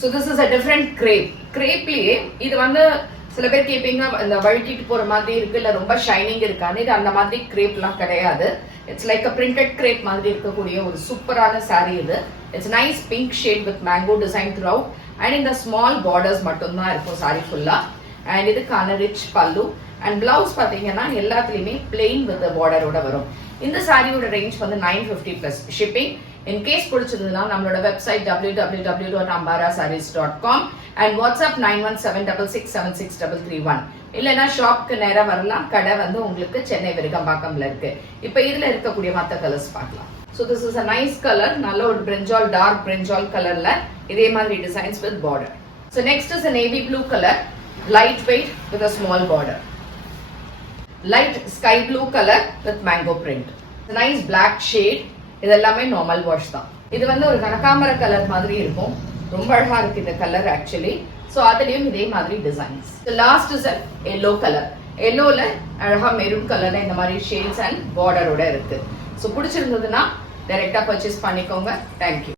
So this is a different crepe. Crepeலயே இது வந்து சில பேர் கேப்பீங்க அந்த வழுக்கிட்டு போற மாதிரி இருக்கு இல்ல ரொம்ப ஷைனிங் இருக்கான்னு. இது அந்த மாதிரி கிரேப்லாம் கிடையாது. It's like a printed crepe மாதிரி இருக்கக்கூடிய ஒரு சூப்பரான saree இது. It's nice pink shade with mango design throughout and இந்த ஸ்மால் பார்டர்ஸ் மட்டும் தான் இருக்கும் saree ஃபுல்லா. அண்ட் இதுக்கான ரிச் பல்லு அண்ட் பிளவுஸ் பாத்தீங்கன்னா எல்லாத்துலயுமே பிளெயின் வித் பார்டரோட வரும். இந்த சாரியோட ரேஞ்ச் வந்து 950 பிளஸ் ஷிப்பிங். இன் கேஸ் பிடிச்சிருந்ததுன்னா நம்மளோட வெப்சைட் www.ambarasarees.com அண்ட் வாட்ஸ்அப் 9176676331 இல்லைன்னா ஷாப்க்கு நேரா வரலாம். கடை வந்து உங்களுக்கு சென்னை விருகம்பாக்கம்ல இருக்கு. இப்போ இதுல இருக்கக்கூடிய மற்ற கலர்ஸ் பார்க்கலாம். So this is a nice color, நல்ல ஒரு brinjal dark brinjal கலர்ல இதே மாதிரி designs with border. So next is a navy blue color, light weight with a small border. Light sky blue color with mango print. The nice black shade. இது எல்லாமே normal wash தான். இது வந்து ஒரு கனகாமர colour மாதிரி இருக்கும். ரொம்ப அழகா இருக்கு இந்த கலர் ஆக்சுவலி. சோ அதுலயும் இதே மாதிரி designs. The last is a yellow color. yellowல அழகா மெரூன் கலர்ல இந்த மாதிரி ஷேட்ஸ் அண்ட் பார்டரோட இருக்கு. சோ பிடிச்சிருந்ததுன்னா டைரக்டா பர்ச்சேஸ் பண்ணிக்கோங்க. Thank you.